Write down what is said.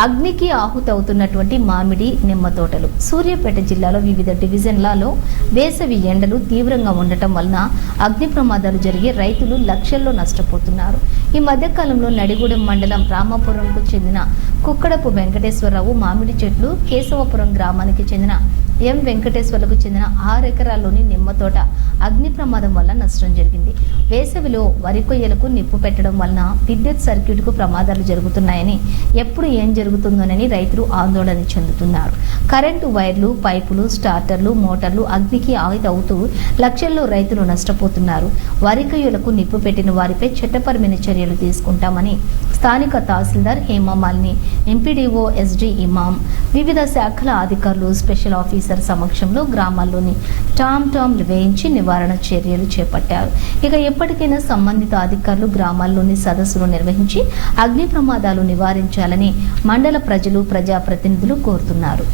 అగ్నికి ఆహుతవుతున్నటువంటి మామిడి నిమ్మ తోటలు. సూర్యాపేట జిల్లాలో వివిధ డివిజన్లలో వేసవి ఎండలు తీవ్రంగా ఉండటం వలన అగ్ని ప్రమాదాలు జరిగి రైతులు లక్షల్లో నష్టపోతున్నారు. ఈ మధ్యకాలంలో నడిగూడెం మండలం రామాపురంకు చెందిన కుక్కడపు వెంకటేశ్వరరావు మామిడి చెట్లు కేశవపురం గ్రామానికి చెందిన ఎం వెంకటేశ్వర్లకు చెందిన ఆరు ఎకరాల్లోని నిమ్మ తోట అగ్ని ప్రమాదం వల్ల నష్టం జరిగింది. వేసవిలో వరి కొయ్యలకు నిప్పు పెట్టడం వలన విద్యుత్ సర్క్యూట్కు ప్రమాదాలు జరుగుతున్నాయని ఎప్పుడు ఏం జరుగుతుందోనని రైతులు ఆందోళన చెందుతున్నారు. కరెంటు వైర్లు పైపులు స్టార్టర్లు మోటార్లు అగ్నికి ఆయుధవుతూ లక్షల్లో రైతులు నష్టపోతున్నారు. వరి కొయ్యలకు నిప్పు పెట్టిన వారిపై చట్టపరమైన చర్యలు తీసుకుంటామని స్థానిక తహసీల్దార్ హేమమాలిని ఎంపీడీఓ ఎస్డి ఇమాం వివిధ శాఖల అధికారులు స్పెషల్ ఆఫీసర్ సమక్షంలో గ్రామాల్లోని టామ్ టామ్లు వేయించి నివారణ చర్యలు చేపట్టారు. ఇక ఎప్పటికైనా సంబంధిత అధికారులు గ్రామాల్లోని సదస్సులు నిర్వహించి అగ్ని ప్రమాదాలు నివారించాలని మండల ప్రజలు ప్రజాప్రతినిధులు కోరుతున్నారు.